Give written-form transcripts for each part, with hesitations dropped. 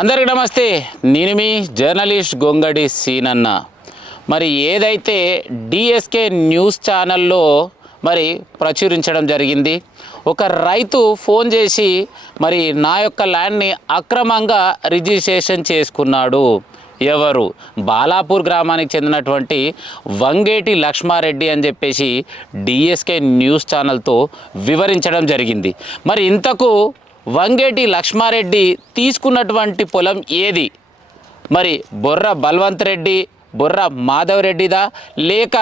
అందరికీ నమస్తే. నేను మీ జర్నలిస్ట్ గొంగడి సీనన్న. మరి ఏదైతే డిఎస్కే న్యూస్ ఛానల్లో మరి ప్రచురించడం జరిగింది, ఒక రైతు ఫోన్ చేసి మరి నా యొక్క ల్యాండ్ని అక్రమంగా రిజిస్ట్రేషన్ చేసుకున్నాడు. ఎవరు? బాలాపూర్ గ్రామానికి చెందినటువంటి వంగేటి లక్ష్మారెడ్డి అని చెప్పేసి డిఎస్కే న్యూస్ ఛానల్తో వివరించడం జరిగింది. మరి ఇంతకు వంగేటి లక్ష్మారెడ్డి తీసుకున్నటువంటి పొలం ఏది? మరి బొర్ర బల్వంత్ రెడ్డి, బొర్ర మాధవ్ రెడ్డిదా, లేక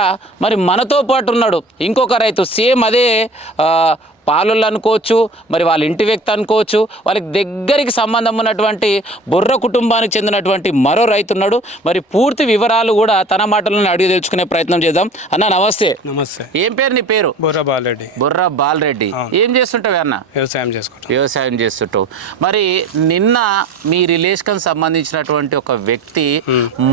మరి మనతో పాటు ఉన్నాడు ఇంకొక రైతు సేమ్ అదే పాలొల్లు అనుకోవచ్చు, మరి వాళ్ళ ఇంటి వ్యక్తి అనుకోవచ్చు, వాళ్ళకి దగ్గరికి సంబంధం ఉన్నటువంటి బొర్ర కుటుంబానికి చెందినటువంటి మరో రైతు ఉన్నాడు. మరి పూర్తి వివరాలు కూడా తన మాటలను అడిగి తెలుసుకునే ప్రయత్నం చేద్దాం. అన్న నమస్తే. నమస్తే. ఏం పేరు నీ పేరు? బొర్ర బాలరెడ్డి. బొర్ర బాలరెడ్డి. ఏం చేస్తుంటావు అన్న? వ్యవసాయం చేస్తుంటావు. మరి నిన్న మీ రిలేషన్ సంబంధించినటువంటి ఒక వ్యక్తి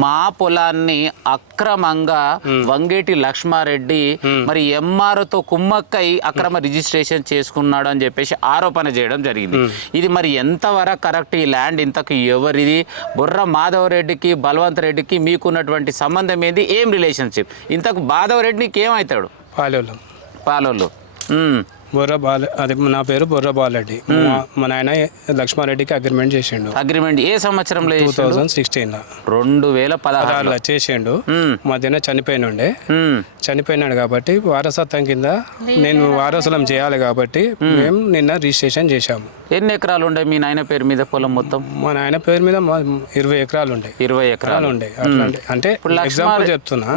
మా పొలాన్ని అక్రమంగా వంగేటి లక్ష్మారెడ్డి మరి ఎంఆర్ఓతో కుమ్మక్కై అక్రమ రిజిస్ట్రేషన్ చేసుకున్నాడు అని చెప్పేసి ఆరోపణ చేయడం జరిగింది. ఇది మరి ఎంతవరకు కరెక్ట్? ఈ ల్యాండ్ ఇంతకు ఎవరిది? బొర్ర మాధవ్ రెడ్డికి బల్వంత్ రెడ్డికి మీకున్నటువంటి సంబంధం ఏంది? ఏం రిలేషన్షిప్? ఇంతకు మాధవ్ రెడ్డి నీకు ఏమవుతాడు? పాలోళ్ళు. అది నా పేరు బొర్ర బాలరెడ్డి. మా నాయన లక్ష్మారెడ్డికి అగ్రిమెంట్ చేసిండు. అగ్రిమెంట్ ఏ సంవత్సరంలో? 2016 2016 చేసిండు. మధ్యన చనిపోయినాడు కాబట్టి వారసత్వం కింద నేను వారసులం చేయాలి కాబట్టి మేము నిన్న రిజిస్ట్రేషన్ చేశాము. ఎన్ని ఎకరాలు ఉండే మీ నాయన పేరు మీద పొలం మొత్తం? మా నాయన పేరు మీద 20 ఎకరాలు ఉండే. 20 ఎకరాలు ఉండే. అంటే ఎగ్జాంపుల్ చెప్తున్నా,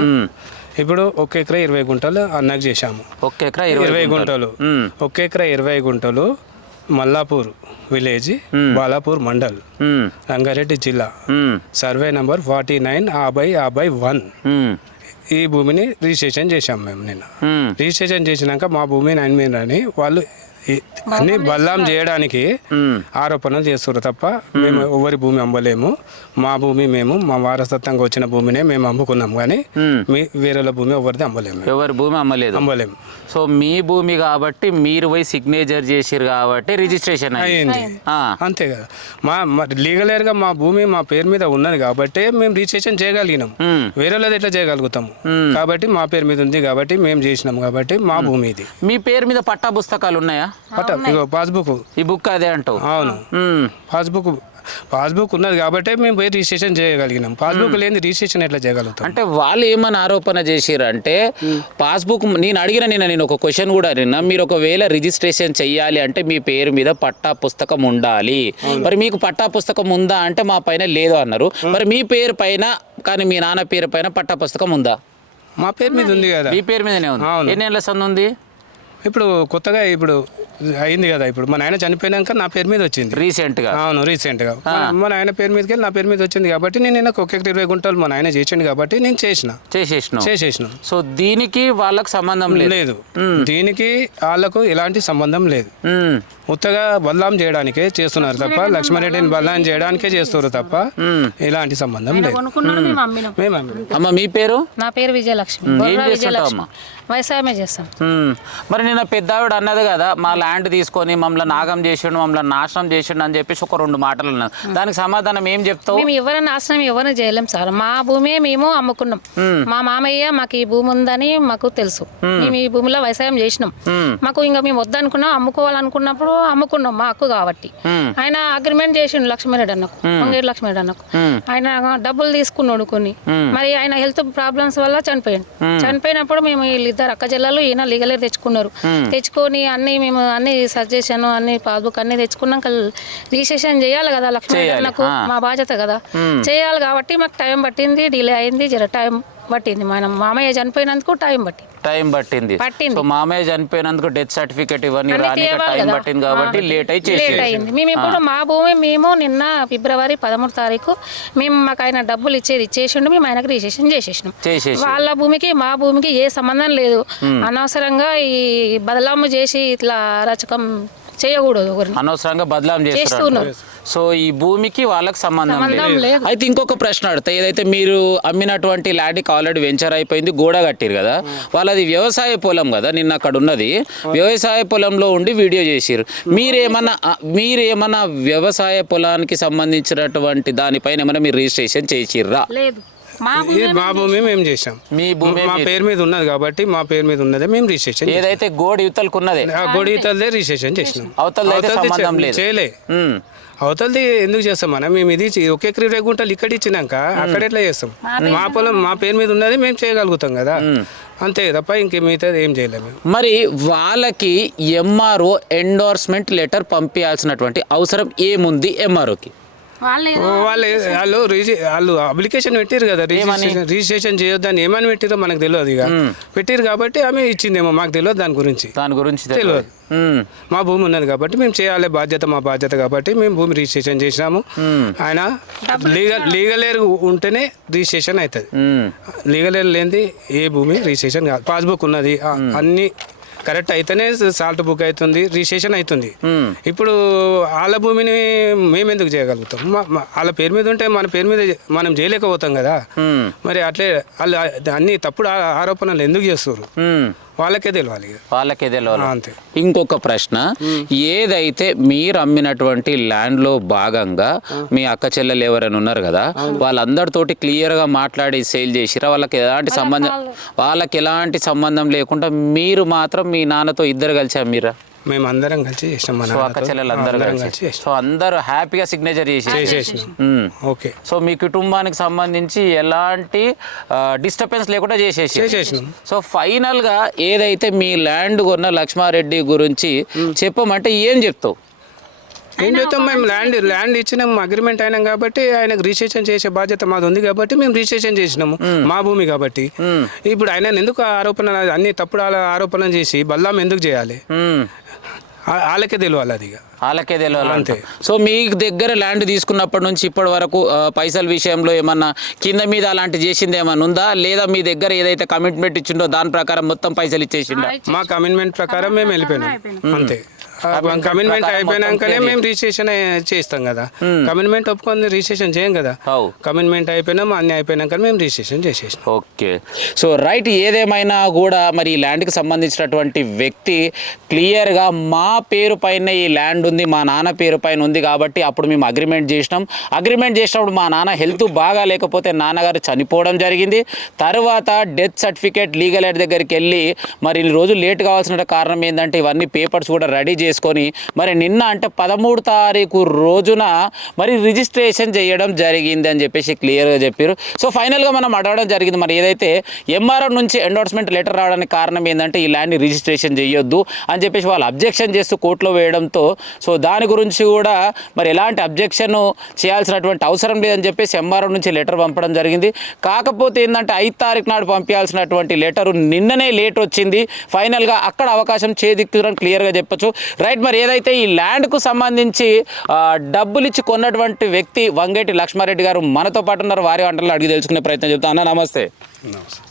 ఇప్పుడు 1 ఎకరా 20 గుంటలు అన్నకు చేశాము. 1 ఎకరా 20 గుంటలు. 1 ఎకరా 20 గుంటలు మల్లాపూర్ విలేజ్, బాలాపూర్ మండల్, రంగారెడ్డి జిల్లా, సర్వే నంబర్ 49/51. ఈ భూమిని రిజిస్ట్రేషన్ చేశాము మేము నిన్న. రిజిస్ట్రేషన్ చేసినాక మా భూమి 9 మీద అని వాళ్ళు అన్ని బల్లాం చేయడానికి ఆరోపణలు చేస్తారు తప్ప మేము ఎవరి భూమి అమ్మలేము. మా భూమి మేము మా వారసత్వంగా వచ్చిన భూమినే మేము అమ్ముకున్నాం, కానీ వేరే భూమి ఎవరిది అమ్మలేము. ఎవరి భూమి అమ్మలేము. సో మీ భూమి కాబట్టి మీరు పోయి సిగ్నేచర్ చేసారు కాబట్టి రిజిస్ట్రేషన్ అయ్యింది. అంతే కదా. మా లీగల్ గా మా భూమి మా పేరు మీద ఉన్నది కాబట్టి మేము రిజిస్ట్రేషన్ చేయగలిగినాం. వేరే వాళ్ళది ఎట్లా చేయగలుగుతాము? కాబట్టి మా పేరు మీద ఉంది కాబట్టి మేము చేసినాం కాబట్టి మా భూమి ఇది. మీ పేరు మీద పట్టా పుస్తకాలు ఉన్నాయా? పాస్బుక్. ఈ బుక్ అదే అంటావు? అవును, పాస్బుక్ ఉన్నది కాబట్టి మేము పోయి రిజిస్ట్రేషన్ చేయగలిగినాం. పాస్బుక్ లేని రిజిస్ట్రేషన్ ఎట్లా చేయగలుగుతాం? అంటే వాళ్ళు ఏమని ఆరోపణ చేసారు అంటే పాస్బుక్ నేను ఒక క్వశ్చన్ కూడా అడిగినా, మీరు ఒకవేళ రిజిస్ట్రేషన్ చెయ్యాలి అంటే మీ పేరు మీద పట్టా పుస్తకం ఉండాలి. మరి మీకు పట్టా పుస్తకం ఉందా అంటే మా పైన లేదు అన్నారు. మరి మీ పేరు పైన కానీ మీ నాన్న పేరు పైన పట్టా పుస్తకం ఉందా? మా పేరు మీద ఉంది కదా. మీ పేరు మీదనే ఉంది. ఎన్ని ఏళ్ళ సంది ఉంది? ఇప్పుడు కొత్తగా అయింది కదా. ఇప్పుడు మా నాయన చనిపోయినాక నా పేరు మీద వచ్చింది రీసెంట్గా. అవును, రీసెంట్గా మా నాయన పేరు మీదకి నా పేరు మీద వచ్చింది కాబట్టి నేను 1 ఎకరా 20 గుంటలు మా నాయన చేసిండు కాబట్టి నేను చేసేసిన. సో దీనికి వాళ్ళకి సంబంధం లేదు. దీనికి వాళ్ళకు ఎలాంటి సంబంధం లేదు. ఉత్తగా బల్లాం చేయడానికే చేస్తున్నారు తప్ప లక్ష్మారెడ్డిని బల్లాం చేయడానికే చేస్తారు తప్ప ఎలాంటి సంబంధం లేదు. అమ్మ మీ పేరు? నా పేరు విజయలక్ష్మి. వ్యవసాయమే చేస్తాం. మరి నిన్న పెద్దావిడ అన్నది కదా, మా ల్యాండ్ తీసుకొని మమ్మల్ని నాగం చేసిండు, మమ్మల్ని నాశనం చేసిండు అని చెప్పేసి ఒక 2 మాటలు అన్నది. దానికి సమాధానం ఏం చెప్తావు? మేము ఎవరైనా నాశనం ఎవరిని చేయలేం సార్. మా భూమి మేము అమ్ముకున్నాం. మా మామయ్య మాకు ఈ భూమి ఉందని మాకు తెలుసు. మేము ఈ భూమిలో వ్యవసాయం చేసినాం. మాకు ఇంకా మేము వద్దనుకున్నాం, అమ్ముకోవాలనుకున్నప్పుడు అమ్ముకున్నాం మా హక్కు కాబట్టి. ఆయన అగ్రిమెంట్ చేసిండు లక్ష్మీరెడ్డి అన్నకు, వంగేటి లక్ష్మీరెడ్డి అన్నకు. ఆయన డబ్బులు తీసుకున్నాడు కొన్ని. మరి ఆయన హెల్త్ ప్రాబ్లమ్స్ వల్ల చనిపోయినప్పుడు మేము వీళ్ళిద్దరు అక్క చెల్లెలు ఈయన లీగల్ తెచ్చుకున్నారు. తెచ్చుకొని మేము అన్ని సజెషన్ అన్ని పాస్బుక్ అన్ని తెచ్చుకున్నాక రిజిస్ట్రేషన్ చేయాలి కదా లక్ష్మీరెడ్డి అన్నకు. మా బాధ్యత కదా చేయాలి కాబట్టి మాకు టైం పట్టింది, డిలే అయింది, టైం పట్టింది. మన మామయ్య చనిపోయినందుకు టైం పట్టింది. సో మామయ్య చనిపోయినందుకు డెత్ సర్టిఫికేట్ ఇవన్నీ టైం పట్టింది కాబట్టి లేట్ అయింది. మేము ఇప్పుడు మా భూమి మేము నిన్న ఫిబ్రవరి 13 తారీఖు మాకు ఆయన డబ్బులు ఇచ్చేసిండు. మేము ఆయనకు రిజిస్ట్రేషన్ చేసేసినాం. వాళ్ళ భూమికి మా భూమికి ఏ సంబంధం లేదు. అనవసరంగా ఈ బదలాము చేసి ఇట్లా రచకం చేయకూడదు ఒకరిని అనవసరంగా బదలాం చేస్తున్నారు. చేస్తున్నారు. సో ఈ భూమికి వాళ్ళకి సంబంధం సంబంధం లేదు. లేదు. అయితే ఇంకొక ప్రశ్న అడుగుతా, ఏదైతే మీరు అమ్మినటువంటి ల్యాండ్కి ఆల్రెడీ వెంచర్ అయిపోయింది, గోడ కట్టిరు కదా, వాళ్ళది వ్యవసాయ పొలం కదా, నిన్న అక్కడ ఉన్నది వ్యవసాయ పొలంలో ఉండి వీడియో చేసిరు. మీరేమన్నా వ్యవసాయ పొలానికి సంబంధించినటువంటి దానిపైన ఏమైనా మీరు రిజిస్ట్రేషన్ చేసిర్రా? లేదు. ఇది మా భూమి మేము చేసాం. మీ భూమి మా పేరు మీద ఉన్నది కాబట్టి మా పేరు మీద ఉన్నదే మేము రిజిస్ట్రేషన్ చేసాం. ఏదైతే గోడ యువతలకు ఉన్నదే ఆ గొడి ఇతలదే రిజిస్ట్రేషన్ చేసినాం. అవతలది అయితే సంబంధం లేదు. చేయలే. ఉమ్. అవతలది ఎందుకు చేస్తాం మనం? మేము ఇది ఒక ఎకరి 20 గుంటలు ఇక్కడ ఇచ్చినాక అక్కడ ఎట్లా చేస్తాం? మా పొలం మా పేరు మీద ఉన్నది మేము చేయగలుగుతాం కదా, అంతే తప్ప ఇంకే మిగతా ఏం చేయలేము మేము. మరి వాళ్ళకి ఎంఆర్ఓ ఎండోర్స్మెంట్ లెటర్ పంపించాల్సినటువంటి అవసరం ఏముంది ఎంఆర్ఓకి? వాళ్ళు అప్లికేషన్ పెట్టారు కదా, రిజిస్ట్రేషన్ చేయొద్దని ఏమని పెట్టిరో మనకు తెలియదు. ఇక పెట్టారు కాబట్టి ఆమె ఇచ్చిందేమో, మాకు తెలియదు దాని గురించి తెలియదు. మా భూమి ఉన్నది కాబట్టి మేము చేయాలి, బాధ్యత మా బాధ్యత కాబట్టి మేము భూమి రిజిస్ట్రేషన్ చేసినాము. ఆయన లీగల్ ఎయిర్ ఉంటేనే రిజిస్ట్రేషన్ అవుతుంది. లీగల్ ఎయిర్ లేనిది ఏ భూమి రిజిస్ట్రేషన్ కాదు. పాస్బుక్ ఉన్నది, అన్ని కరెక్ట్ అయితేనే సాల్ట్ బుక్ అవుతుంది, రిజిస్ట్రేషన్ అవుతుంది. ఇప్పుడు వాళ్ళ భూమిని మేము ఎందుకు చేయగలుగుతాం? వాళ్ళ పేరు మీద ఉంటే మన పేరు మీద మనం చేయలేకపోతాం కదా. మరి అట్లే వాళ్ళు అన్ని తప్పుడు ఆరోపణలు ఎందుకు చేస్తారు? వాళ్ళకే తెలియాలి. అంతే. ఇంకొక ప్రశ్న, ఏదైతే మీరు అమ్మినటువంటి ల్యాండ్లో భాగంగా మీ అక్క చెల్లెలు ఎవరైనా ఉన్నారు కదా, వాళ్ళందరితోటి క్లియర్గా మాట్లాడి సేల్ చేసిరా? వాళ్ళకి ఎలాంటి సంబంధం లేకుండా మీరు మాత్రం మీ నాన్నతో ఇద్దరు కలిసి అమ్మిరా? మేము అందరం కలిసి చేసినాం. అక్క చెల్లెలు అందరూ కలిసి. సో అందరూ హ్యాపీగా సిగ్నేచర్ చేసేసినాం. ఓకే. సో మీ కుటుంబానికి సంబంధించి ఎలాంటి డిస్టర్బెన్స్ లేకుండా చేసేసినాం. సో ఫైనల్ గా ఏదైతే మీ ల్యాండ్ కొన్న లక్ష్మారెడ్డి గురించి చెప్పమంటే ఏం చెప్తావు? ఏం చెప్తాం? మేము ల్యాండ్ ఇచ్చినాము, అగ్రిమెంట్ అయినాం కాబట్టి ఆయనకు రిజిస్ట్రేషన్ చేసే బాధ్యత మాది ఉంది కాబట్టి మేము రిజిస్ట్రేషన్ చేసినాము, మా భూమి కాబట్టి. ఇప్పుడు ఆయన ఎందుకు అన్ని తప్పుడు ఆరోపణలు చేసి బల్లాం ఎందుకు చేయాలి? వాళ్ళకే తెలియాలి, అది వాళ్ళకే తెలియాలి. అంతే. సో మీ దగ్గర ల్యాండ్ తీసుకున్నప్పటి నుంచి ఇప్పటి వరకు పైసల విషయంలో ఏమన్నా కింద మీద అలాంటి చేసింది ఏమన్నా ఉందా, లేదా మీ దగ్గర ఏదైతే కమిట్మెంట్ ఇచ్చిండో దాని ప్రకారం మొత్తం పైసలు ఇచ్చేసిండా? మా కమిట్మెంట్ ప్రకారం మేము వెళ్ళిపోయినాం, అంతే. కమిట్మెంట్ అయిపోయినాకనే మేము రిజిస్ట్రేషన్ చేస్తాం కదా. కమిట్మెంట్ ఒప్పుకొని రిజిస్ట్రేషన్ చేయం కదా. కమిట్మెంట్ అయిపోయినాం, అన్ని అయిపోయినాక మేము రిజిస్ట్రేషన్ చేసేసాం. ఓకే. సో రైట్, ఏదేమైనా కూడా మరి ఈ ల్యాండ్కి సంబంధించినటువంటి వ్యక్తి క్లియర్గా మా పేరు పైన ఈ ల్యాండ్ ఉంది, మా నాన్న పేరు పైన ఉంది కాబట్టి అప్పుడు మేము అగ్రిమెంట్ చేసినప్పుడు మా నాన్న హెల్త్ బాగా లేకపోతే నాన్నగారు చనిపోవడం జరిగింది. తర్వాత డెత్ సర్టిఫికేట్ లీగల్ ఎయిడ్ దగ్గరికి వెళ్ళి మరి ఇన్ని రోజులు లేట్ కావాల్సిన కారణం ఏంటంటే ఇవన్నీ పేపర్స్ కూడా రెడీ చేసుకొని మరి నిన్న అంటే 13 తారీఖు రోజున మరి రిజిస్ట్రేషన్ చేయడం జరిగింది అని చెప్పేసి క్లియర్గా చెప్పారు. సో ఫైనల్గా మనం అడగడం జరిగింది, మరి ఏదైతే ఎంఆర్ఓ నుంచి ఎండోర్స్మెంట్ లెటర్ రావడానికి కారణం ఏంటంటే ఈ ల్యాండ్ని రిజిస్ట్రేషన్ చేయొద్దు అని చెప్పేసి వాళ్ళు అబ్జెక్షన్ చేస్తూ కోర్టులో వేయడంతో సో దాని గురించి కూడా మరి ఎలాంటి అబ్జెక్షన్ చేయాల్సినటువంటి అవసరం లేదని చెప్పేసి ఎంఆర్ఓ నుంచి లెటర్ పంపడం జరిగింది. కాకపోతే ఏంటంటే 5 తారీఖు నాడు పంపించాల్సినటువంటి లెటరు నిన్ననే లేట్ వచ్చింది. ఫైనల్గా అక్కడ అవకాశం చేదిక్కుదని క్లియర్గా చెప్పొచ్చు. రైట్, మరి ఏదైతే ఈ ల్యాండ్కు సంబంధించి డబ్బులు ఇచ్చి కొన్నటువంటి వ్యక్తి వంగేటి లక్ష్మారెడ్డి గారు మనతో పాటు ఉన్నారు, వారి వంటలు అడిగి తెలుసుకునే ప్రయత్నం చెప్తా. అన్న నమస్తే.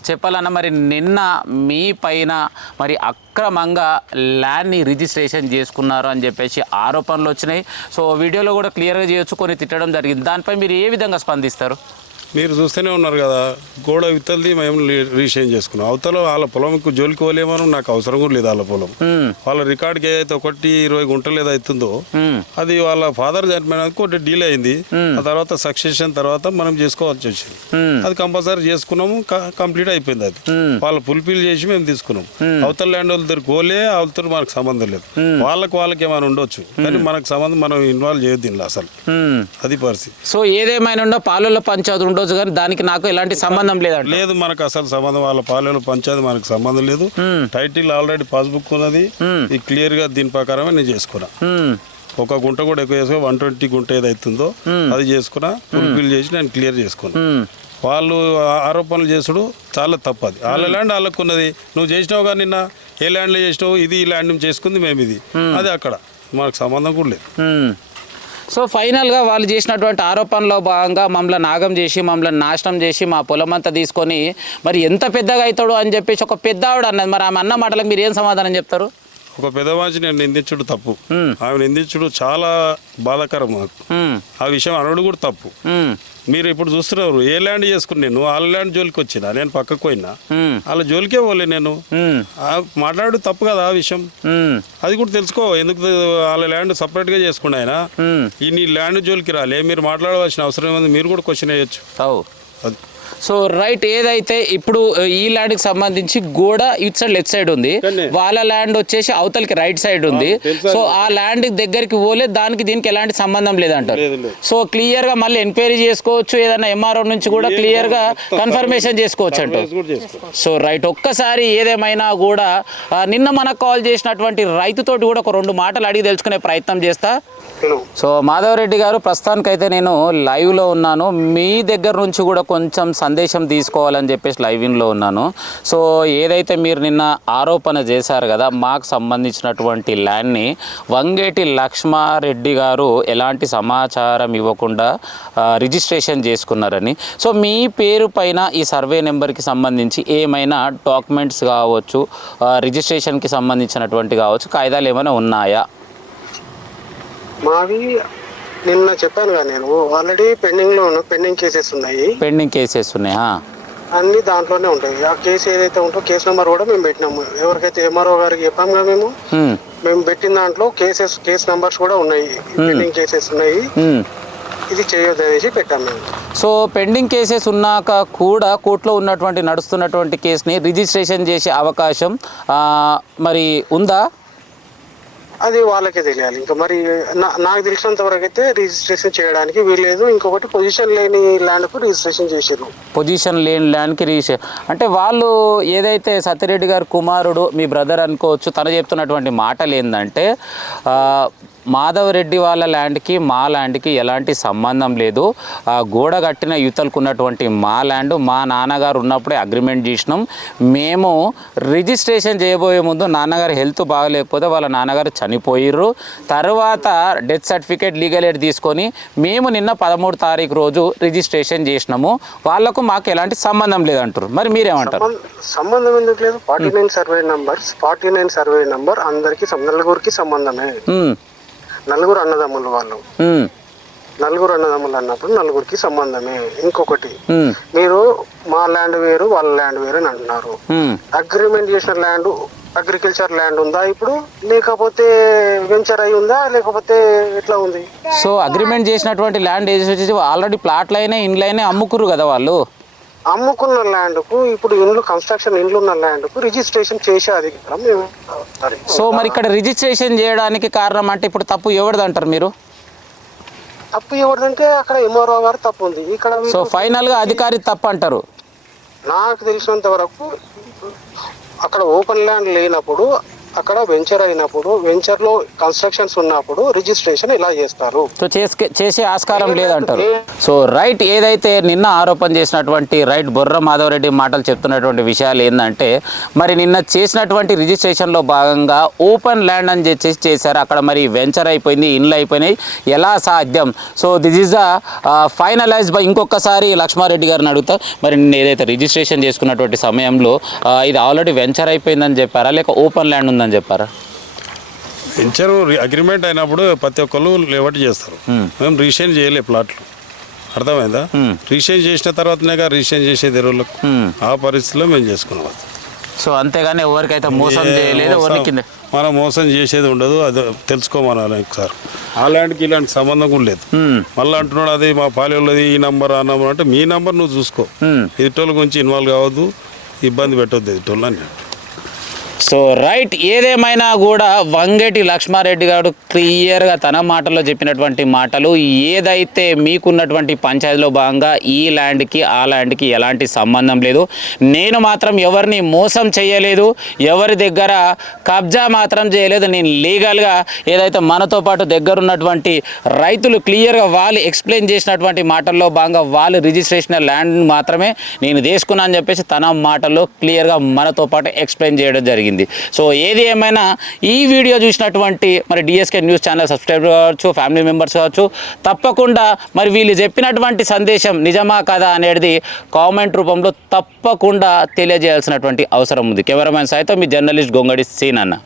చెప్పాలన్న, మరి నిన్న మీ పైన మరి అక్రమంగా ల్యాండ్ని రిజిస్ట్రేషన్ చేసుకున్నారు అని చెప్పేసి ఆరోపణలు వచ్చినాయి. సో వీడియోలో కూడా క్లియర్గా చేయొచ్చు, కొన్ని తిట్టడం జరిగింది. దానిపై మీరు ఏ విధంగా స్పందిస్తారు? మీరు చూస్తూనే ఉన్నారు కదా, గోడ విత్తలది మేము రిజిస్ట్రేషన్ చేసుకున్నాం. అవతల వాళ్ళ పొలంకు జోలికి పోలేమని నాకు అవసరం కూడా లేదు. వాళ్ళ పొలం వాళ్ళ రికార్డ్కి ఏదైతే 1-20 గుంటలు ఏదైతుందో అది వాళ్ళ ఫాదర్ చనిపోయినందుకు ఒకటి డీల్ అయింది. ఆ తర్వాత సక్సెషన్ తర్వాత మనం చేసుకోవాల్సి వచ్చింది. అది కంపల్సరీ చేసుకున్నాము, కంప్లీట్ అయిపోయింది. అది వాళ్ళు ఫుల్ఫిల్ చేసి మేము తీసుకున్నాం. అవతల ల్యాండ్ వాళ్ళ దగ్గర పోలే, అవతల మనకు సంబంధం లేదు. వాళ్ళకి ఏమైనా ఉండొచ్చు కానీ మనకు సంబంధం, మనం ఇన్వాల్వ్ చేయొద్దు దీనిలో అసలు. అది పరిస్థితి. సో ఏదేమైనా పాలెల పంచాయతీ కానీ దానికి నాకు ఎలాంటి సంబంధం లేదు, మనకు అసలు సంబంధం. వాళ్ళ పాలెల పంచాయతీ మనకు సంబంధం లేదు. టైటిల్ ఆల్రెడీ పాస్బుక్ ఉన్నది, ఇది క్లియర్ గా దీని ప్రకారమే నేను చేసుకున్నా. ఒక గుంట కూడా ఎక్కువ చేసుకున్నా, 120 గుంట ఏదైతుందో అది చేసుకున్నా, ఫుల్ఫిల్ చేసి నేను క్లియర్ చేసుకున్నా. వాళ్ళు ఆరోపణలు చేసుడు చాలా తప్పది. వాళ్ళ ల్యాండ్ వాళ్ళకు ఉన్నది. నువ్వు చేసినావు కానీ నిన్న ఏ ల్యాండ్లో చేసినావు, ఇది ఈ ల్యాండ్ చేసుకుంది మేము, ఇది అది అక్కడ మనకు సంబంధం కూడా లేదు. సో ఫైనల్గా వాళ్ళు చేసినటువంటి ఆరోపణలో భాగంగా మమ్మల్ని నాగం చేసి, మమ్మల్ని నాశనం చేసి, మా పొలం అంతా తీసుకొని మరి ఎంత పెద్దగా అవుతాడు అని చెప్పేసి ఒక పెద్ద ఆవిడ అన్నది. మరి ఆమె అన్న మాటలకు మీరు ఏం సమాధానం చెప్తారు? ఒక పెద్ద మనిషి నేను నిందించుడు తప్పు, ఆమె నిందించుడు చాలా బాధాకరం మాకు. ఆ విషయం అనడు కూడా తప్పు. మీరు ఇప్పుడు చూస్తున్నారు ఏ ల్యాండ్ చేసుకుని నేను వాళ్ళ ల్యాండ్ జోలికి వచ్చినా, నేను పక్కకు పోయినా వాళ్ళ జోలికే పోలే నేను. మాట్లాడు తప్పు కదా ఆ విషయం, అది కూడా తెలుసుకో. ఎందుకు వాళ్ళ ల్యాండ్ సపరేట్గా చేసుకుని ఆయన ఈ నీ ల్యాండ్ జోలికి రాలే, మీరు మాట్లాడవలసిన అవసరం ఏముంది, మీరు కూడా క్వశ్చన్ వేయచ్చు. అది సో రైట్, ఏదైతే ఇప్పుడు ఈ ల్యాండ్కి సంబంధించి గోడ ఇటు సైడ్ లెఫ్ట్ సైడ్ ఉంది, వాళ్ళ ల్యాండ్ వచ్చేసి అవతలకి రైట్ సైడ్ ఉంది. సో ఆ ల్యాండ్ దగ్గరికి పోలే, దానికి దీనికి ఎలాంటి సంబంధం లేదంటారు. సో క్లియర్గా మళ్ళీ ఎంక్వైరీ చేసుకోవచ్చు, ఏదైనా ఎంఆర్ఓ నుంచి కూడా క్లియర్గా కన్ఫర్మేషన్ చేసుకోవచ్చు అంటారు. సో రైట్, ఒక్కసారి ఏదేమైనా కూడా నిన్న మనకు కాల్ చేసినటువంటి రైతుతోటి కూడా ఒక 2 మాటలు అడిగి తెలుసుకునే ప్రయత్నం చేస్తా. సో మాధవరెడ్డి గారు, ప్రస్తుతానికైతే నేను లైవ్లో ఉన్నాను, మీ దగ్గర నుంచి కూడా కొంచెం సందేశం తీసుకోవాలని చెప్పేసి లైవ్ ఇన్లో ఉన్నాను. సో ఏదైతే మీరు నిన్న ఆరోపణ చేశారు కదా, మాకు సంబంధించినటువంటి ల్యాండ్ని వంగేటి లక్ష్మారెడ్డి గారు ఎలాంటి సమాచారం ఇవ్వకుండా రిజిస్ట్రేషన్ చేసుకున్నారని. సో మీ పేరు పైన ఈ సర్వే నెంబర్కి సంబంధించి ఏమైనా డాక్యుమెంట్స్ కావచ్చు, రిజిస్ట్రేషన్కి సంబంధించినటువంటి కావచ్చు, కాయిదాలు ఏమైనా ఉన్నాయా? మావి నిన్న చెప్పాను కదా, నేను ఆల్రెడీ పెండింగ్ కేసెస్ ఉన్నాయి. పెండింగ్ కేసెస్ ఉన్నాయా? అన్ని దాంట్లోనే ఉంటాయి. ఆ కేసు ఏదైతే ఉంటో కేసు నెంబర్ కూడా మేము పెట్టినాము. ఎవరికైతే ఎంఆర్ఓ గారికి చెప్పాము కదా మేము పెట్టిన దాంట్లో కేసు నెంబర్స్ కూడా ఉన్నాయి, పెండింగ్ కేసెస్ ఉన్నాయి, ఇది చేయొద్దు అనేసి పెట్టాము మేము. సో పెండింగ్ కేసెస్ ఉన్నాక కూడా కోర్టులో ఉన్నటువంటి నడుస్తున్నటువంటి కేసుని రిజిస్ట్రేషన్ చేసే అవకాశం మరి ఉందా? అది వాళ్ళకే తెలియాలి. ఇంకా మరి నాకు తెలిసినంత వరకు అయితే రిజిస్ట్రేషన్ చేయడానికి వీల్లేదు. ఇంకొకటి పొజిషన్ లేని ల్యాండ్కు రిజిస్ట్రేషన్ చేసారు. పొజిషన్ లేని ల్యాండ్కి రిజిస్ట్రేషన్ అంటే వాళ్ళు ఏదైతే సత్యరెడ్డి గారు కుమారుడు, మీ బ్రదర్ అనుకోవచ్చు, తను చెప్తున్నటువంటి మాటలు ఏంటంటే మాధవరెడ్డి వాళ్ళ ల్యాండ్కి మా ల్యాండ్కి ఎలాంటి సంబంధం లేదు, గోడ కట్టిన యువతలకు ఉన్నటువంటి మా ల్యాండ్ మా నాన్నగారు ఉన్నప్పుడే అగ్రిమెంట్ చేసినాం. మేము రిజిస్ట్రేషన్ చేయబోయే ముందు నాన్నగారు హెల్త్ బాగలేకపోతే వాళ్ళ నాన్నగారు చనిపోయిర్రు, తర్వాత డెత్ సర్టిఫికేట్ లీగల్ ఎయిడ్ తీసుకొని మేము నిన్న 13 తారీఖు రోజు రిజిస్ట్రేషన్ చేసినాము, వాళ్ళకు మాకు ఎలాంటి సంబంధం లేదంటారు. మరి మీరేమంటారు? సంబంధం ఎందుకు లేదు? 49 సర్వే నంబర్ అందరికి నలుగురికి సంబంధమే. నలుగురు అన్నదమ్ములు వాళ్ళు, నలుగురు అన్నదమ్ములు అన్నప్పుడు నలుగురికి సంబంధమే. ఇంకొకటి, మీరు మా ల్యాండ్ వేరు వాళ్ళ ల్యాండ్ వేరు అని అంటున్నారు. అగ్రిమెంట్ చేసిన ల్యాండ్ అగ్రికల్చర్ ల్యాండ్ ఉందా ఇప్పుడు, లేకపోతే వెంచర్ అయి ఉందా, లేకపోతే ఎట్లా ఉంది? సో అగ్రిమెంట్ చేసినటువంటి ల్యాండ్ వచ్చేసి ఆల్రెడీ ప్లాట్లైనా ఇండ్లైనా అమ్ముకురు కదా వాళ్ళు. అమ్ముకున్న ల్యాండ్కు ఇప్పుడు కన్స్ట్రక్షన్ ఇండ్లు ఉన్న ల్యాండ్కు రిజిస్ట్రేషన్ చేసే అధికారం. సో మరి ఇక్కడ రిజిస్ట్రేషన్ చేయడానికి కారణం అంటే ఇప్పుడు తప్పు ఎవరిది అంటారు మీరు? తప్పు ఎవరిదంటే అక్కడ ఎంఆర్ఓ గారు తప్పు ఉంది. ఇక్కడ సో ఫైనల్గా అధికారి తప్పు అంటారు. నాకు తెలిసినంత వరకు అక్కడ ఓపెన్ ల్యాండ్ లేనప్పుడు, అక్కడ వెంచర్ అయినప్పుడు, వెంచర్లో కన్స్ట్రక్షన్స్ ఉన్నప్పుడు రిజిస్ట్రేషన్ ఇలా చేస్తారు. సో చేసే ఆస్కారం లేదంటారు. సో రైట్, ఏదైతే నిన్న ఆరోపణ చేసినటువంటి రైట్ బొర్ర మాధవరెడ్డి మాటలు చెప్తున్నటువంటి విషయాలు ఏంటంటే, మరి నిన్న చేసినటువంటి రిజిస్ట్రేషన్లో భాగంగా ఓపెన్ ల్యాండ్ అని చెప్పేసి చేశారు, అక్కడ మరి వెంచర్ అయిపోయింది, ఇండ్లు అయిపోయినాయి, ఎలా సాధ్యం? So this is finalise by. ఇంకొకసారి లక్ష్మారెడ్డి గారిని అడుగుతా, మరి నిన్న ఏదైతే రిజిస్ట్రేషన్ చేసుకున్నటువంటి సమయంలో ఇది ఆల్రెడీ వెంచర్ అయిపోయిందని చెప్పారా, లేక ఓపెన్ ల్యాండ్ ఉందని చెప్పారా? వెంచర్ అగ్రిమెంట్ అయినప్పుడు ప్రతి ఒక్కళ్ళు లేవట్ చేస్తారు. మేము రిజిస్ట్రేషన్ చేయలే ప్లాట్లు, అర్థమైందా? రిజిస్ట్రేషన్ చేసిన తర్వాతనే రిజిస్ట్రేషన్ చేసేది ఎరువులకు, ఆ పరిస్థితిలో మేము చేసుకున్నాం. సో అంతేగాని ఎవరికైతే మోసం చేయలేదు, ఎవరికి కింద మనం మోసం చేసేది ఉండదు, అది తెలుసుకోమని సార్. ఆ ల్యాండ్కి ఇలాంటి సంబంధం కూడా లేదు. మళ్ళీ అంటున్నాడు అది మా పాలెళ్ళది, ఈ నంబర్ ఆ నంబర్ అంటే మీ నంబర్ నువ్వు చూసుకో, ఎదుటోళ్ళ గురించి ఇన్వాల్వ్ కావద్దు, ఇబ్బంది పెట్టొద్దు ఎదుటోళ్ళు అని. సో రైట్, ఏదేమైనా కూడా వంగేటి లక్ష్మారెడ్డి గారు క్లియర్గా తన మాటల్లో చెప్పినటువంటి మాటలు, ఏదైతే మీకున్నటువంటి పంచాయతీలో భాగంగా ఈ ల్యాండ్కి ఆ ల్యాండ్కి ఎలాంటి సంబంధం లేదు, నేను మాత్రం ఎవరిని మోసం చేయలేదు, ఎవరి దగ్గర కబ్జా మాత్రం చేయలేదు, నేను లీగల్గా ఏదైతే మనతో పాటు దగ్గరున్నటువంటి రైతులు క్లియర్గా వాళ్ళు ఎక్స్ప్లెయిన్ చేసినటువంటి మాటల్లో భాగంగా వాళ్ళు రిజిస్ట్రేషన్ ల్యాండ్ మాత్రమే నేను తీసుకున్నా అని చెప్పేసి తన మాటల్లో క్లియర్గా మనతో పాటు ఎక్స్ప్లెయిన్ చేయడం జరిగింది. సో ఏది ఏమైనా ఈ వీడియో చూసినటువంటి మరి డిఎస్కే న్యూస్ ఛానల్ సబ్స్క్రైబర్ కావచ్చు, ఫ్యామిలీ మెంబర్స్ కావచ్చు, తప్పకుండా మరి వీళ్ళు చెప్పినటువంటి సందేశం నిజమా కదా అనేది కామెంట్ రూపంలో తప్పకుండా తెలియజేయాల్సినటువంటి అవసరం ఉంది. కెమెరామెన్ సాయితో మీ జర్నలిస్ట్ గొంగడి సీనన్న.